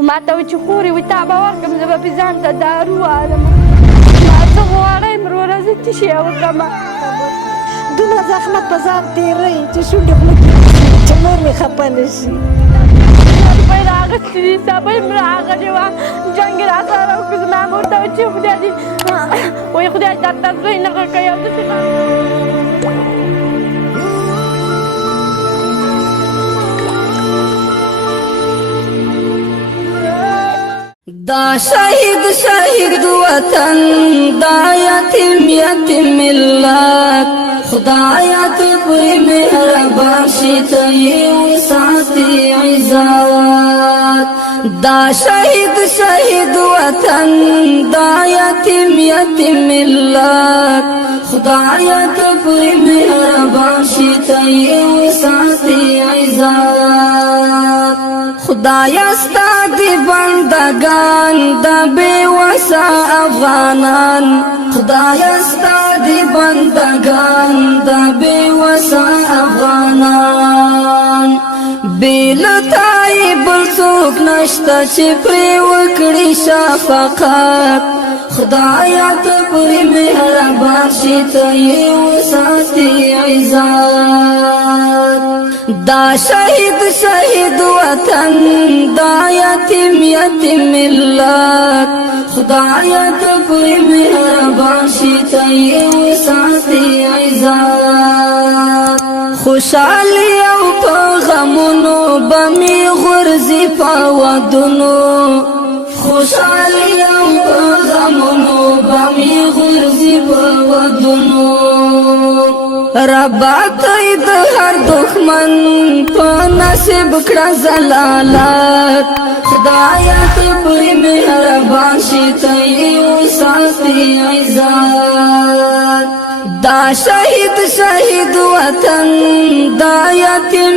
ما ته وایي چې خورې وایي تا به ورکړم زه به پې ځان ته دارو والم ما څه غواړی وروره زه څه شی وکړمه دومره زحمت په ځان تېروئ چې شونډې خوله کې چې مور مې خفه نه شي روپۍ راغستې دي صابۍ م راغلې وه جنګ یې راسره وکړو زما مور ته وایي چې خدای دې وایي خدای درته زوی نه غږوي او داسې دا شهید وطن دا یتیم ملت خدایا تو پوری مهربان شي ته یې وساتي عزت دا شهید وطن دا یتیم ملت خدایا تو پوری مهربان شي ته یې وساتي عزت خدایا ستا دی بندگان دا بے وسا افغانان خدایا ستا دی بندگان دا بے وسا افغانان بیلتای بل څوک نشته چې پرې وکړي شفقت خدایا ته پوری مهربان شي ته یې وساتي عزت دا شهید وطن دا یتیم ملت خدایا ته پوری مهربان شي ته یې وساتي عزت خوشحالي او په غمونو به مې غورځي په ودونو خوشحالي او په غمونو به مې غورځي په ودونو ربا ته د هر دښمن په نصیب کړه زلالت خدایا ته پوری مهربان شي ته یې وساتي عزت دا شهید وطن دا یتیم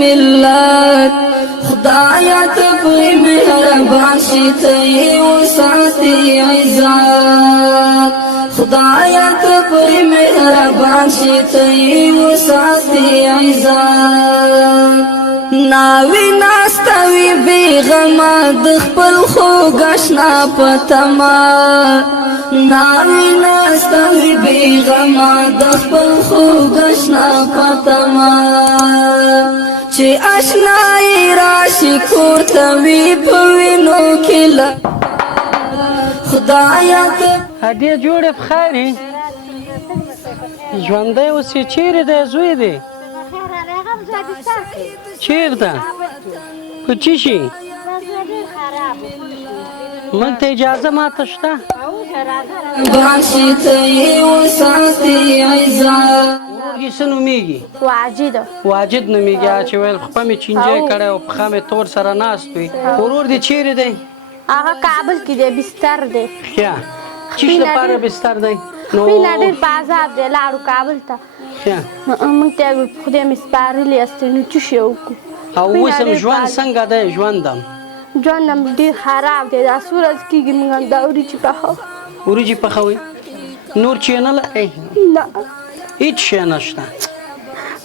ملت خدایا ته پوری مهربان شي ته یې وساتي عزت خدایا ته پوری مهربان شي ته یې وساتي عزت ناوی ناستوي بیغمه د خپل خوږ اشنا په تمه ناوی ناستوي بیغمه د خپل خوږ اشنا په تمه چې اشنا یې راشي کور ته وي په وینو کې خدایا ته هدیه جوړې په خیر یې ژوندی اوس یې چیرې دی زوی دی چیرته په څه شي موږ ته اجازه ماته شته بان شي ته یې وساتي عزت ورور څه نومېږي واجد نومېږي چې ویل خپه مې چینجی کړی او پښه مې تور سره ناست وي ورور دې چیرې دی هغه کابل کې دی بستر دی ښه چیش لپاره بستر دی مینه ډېر په عذاب دی لاړو کابل ته موږ ته خدای مې سپارلي استې نو څه شی وکړو او اوس هم ژوند څنګه دی ژوندم ژوندم ډېر خراب دی دا څو ورځې کېږي موږ همدا وریجې پخوو وریجې پخوئ نور چې نه لرئ نه هېڅ شی نشته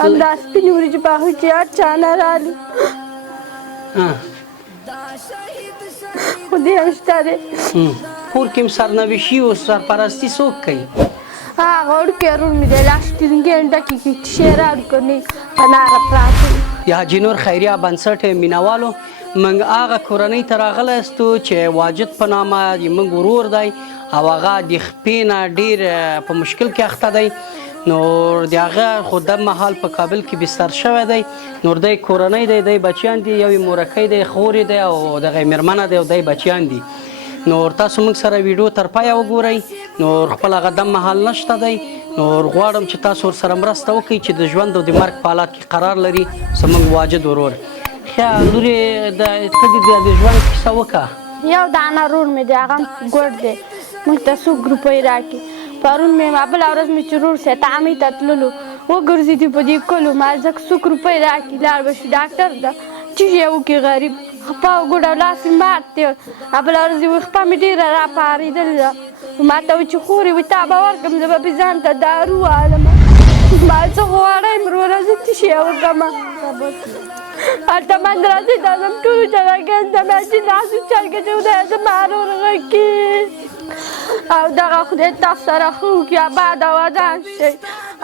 همدا سپینې وریجې پخوو چې هر چا نه رالي خدای هم شته دی کور کې هم سرنوشي او سرپرستي څوک کوي هغه وړوکی ورور مې دی لاس ټینګې ډکې کړي چې شی راوړي که نه په ناره پراته د حاجي نور خیریه بنسټ مینوالو موږ هغه کورنۍ ته راغلی یاستو چې واجد په نامه زموږ ورور دی او هغه د خپې نه ډېر په مشکل کې اخته دی نو د هغه خو د مهال په کابل کې بستر شوی دی نور دی کورنۍ دی دی بچیان دي یو یې مورکۍ دی خورې دی او دغه یې مېرمنه دی او دی بچیان دي نور تاسو موږ سره ویډیو تر پایه وګورئ نور خپل هغه د مهال نشته دی نور غواړم چې تاسو ورسره مرسته وکړئ چې د ژوند او د مرګ په حالات کې قرار لري زموږ واجد ورور ښه لورې ته دې د ژوند کیسه وکړه یو دانه ورور مې دی هغه هم ګوډ دی موږ ته 100 روپۍ راکړي پرون مې بله ورځ مې چې ورور سره تعمې ته تللو وګرځېدي په دې کلو ما ځکه 100 روپۍ راکړي لاړ به شي ډاکټر ته څه شی وکړي غریب خپه او ګوډ او لاس یې مات دی بله ورځ یې وایي خپه مې ډېره راپارېدلې ده ما ته وایي چې خورې وایي تا به ورکړم زه به پې ځان ته دارو والم ما څه غواړی وروره زه څه شی وکړمه هلته مدرسې ته ځم ټولو جلاګانو ته مې چې ناست چل کې چې خدای زما ورور غږ کړي او دغه خدای تاسو سره ښه وکړي اباد او ودان شئ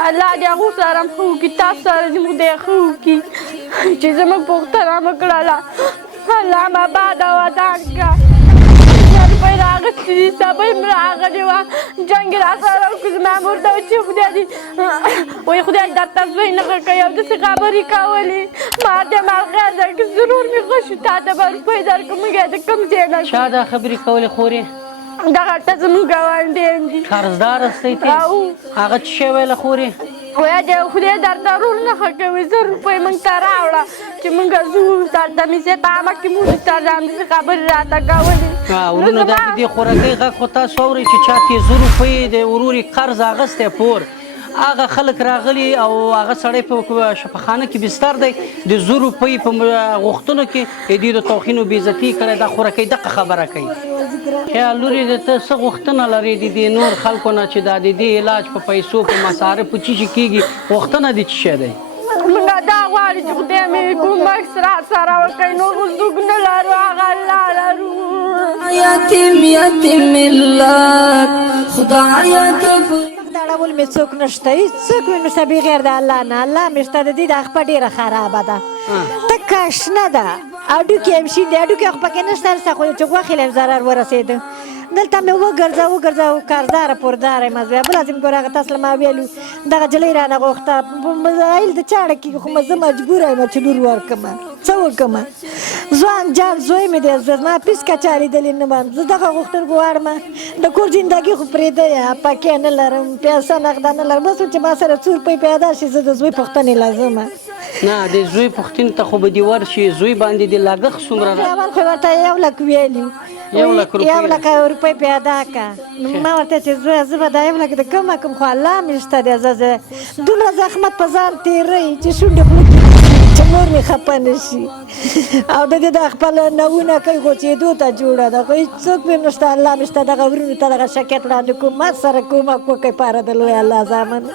الله دې هغو سره هم ښه وکړي تاسو سره دې خدای ښه وکړي چې زموږ پوښتنه مو کړله الله هم اباد او ودان کړه روپۍ راغستې دي صبۍ م راغلې وه جنګ یې راسره وکړو زما مور ته وایي چې خدای دې وایي خدای درته زوی نه ښه کوي او داسې خبرې کولې ما ورته ویم خیر دی که ضرور مې ښه شو تا ته به روپۍ درکړم موږ یې د کوم ځای نه چا دا خبرې کولې خورې دغه هلته زموږ ګاونډیان دي قرضدار هستی ته هغه څه شی ویله خورې وایه د خدای درته رور نه ښه کوي زه روپۍ موږ ته راوړه چې موږ ځو درته مې زه ته مخکې موږ سره همداسې خبرې راته کولې ورونه دا د دې خوراکۍ غږ خو تاسو اورئ چې چا 30 روپۍ د ورور یې قرض اخیستی پور هغه خلک راغلي او هغه سړی په شفاخانه کې بستر دی د 100 روپۍ په غوښتنو کې دوی د توخین او بېعزتي کړی دا خوراکۍ دقه خبره کوي خیال لورې د ته څه غوښتنه لرې د دې نور خلکو نه چې دا د دې علاج په پیسو په مصارفو څه شي کېږي غوښتنه دې څه شی دی موږ دا غواړو چې خدای مې کومک سره وکړي نور خو څوک نه لرو هغه الله لرو یتیم ملت خدایه ته دا ډول مې څوک نشته هېڅوک مې نشته بغیر د الله نه الله مې شته د دې د خپه ډېره خرابه ده تکه شنه ده هډوکي هم شین دی هډوکي خو پکې نشته هلته خو چې غوښې له هم ضرر ورسېده دلته مې وګرځه کارداره پورداره یم زه بل لازم ګوره هغه تاسو له ما ویلو دغه جلۍ رانه غوښته مزایل د چاړه کېږي خو زه مجبوره یم چې لور ورکړمه څه وکړمه ځوان جان زوی مې دی زما پیس کچا لیدلې نه یم زه دغه غوښتل غواړمه د کور زندګي خو پرېږده یه پکې نه لرم پیسه نغده نه لرم بس چې ما سره څو روپۍ پیدا شي زه د زوی پوښتنې لازمه نه د زوی پوښتنې ته خو به دې ورشي زوی باندې د لګښت څومره اول خو ورته 1 لک ویلي 1 لک روپۍ 1 لک روپۍ پیدا کړه ما ورته چې زویه زه به دا 1 لک د کومه کوم خو الله مې شته دی زه دومره زحمت په ځان تېروي چې شونډې خوله چې مور مې خفه نه شي او د دې د خپل نوونه کوي غوڅېدو ته جوړه ده خو هېڅوک مې نشته الله مې شته دغه ورونو ته دغه شکایت وړاندې کوم ما سره کومک وکړئ پاره د لوی الله زامن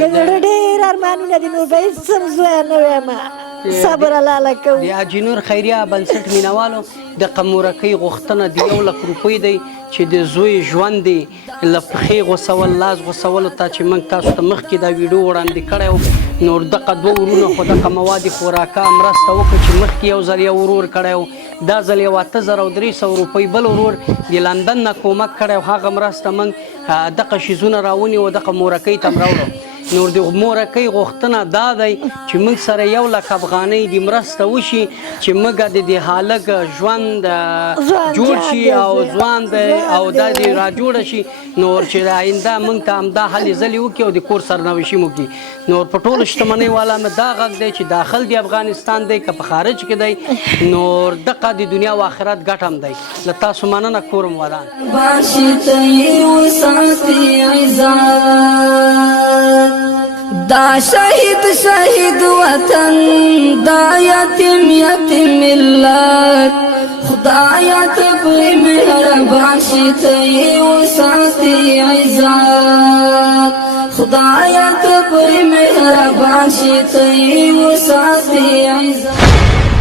د زړه ډېر ارمانونه دي نور به هېڅ هم زویه نه ویم صبر الله کوو د اجینور خیریه بنسټ مینوالو د قمورکۍ غوښتنه د 1 لک روپۍ دی چې د زوی ژوند دی له پښې غوڅول لاس غوڅولو ته چې موږ تاسو ته مخکې دا ویډیو وړاندې کړی و نور دغه 2 ورونه خو دغه مواد خوراکه مرسته وکړه چې مخکې یو ځل یو ورور کړی و دا ځل یې 8300 روپۍ بل ورور د لندن نه کومک کړی و هغه مرسته موږ دغه شیزونه راونیو دغه مورکۍ ته م راوړو نور د مورکۍ غوښتنه دا دی چې موږ سره 1 لک افغانۍ د مرسته وشي چې موږ د دې هلک ژوند جوړ شي او ځوان دی او دا دې راجوړه شي نور چې آینده موږ ته همدا هلې ځلې وکړي او د کور سرنوشي مو کړي نور په ټولو شتمنۍ والا مې دا غږ دی چې داخل د افغانستان دی که په خارج کې دی نور دغه د دنیا و آخرت ګټ هم دی له تاسو مننه کورم ودان باشي ته یې وساتي عزت دا شهید وطن دا یتیم ملت خدایا ته پرې مهربان شي ته یې وساتي عزت خدایا ته پرې مهربان شي ته یې وساتي عزت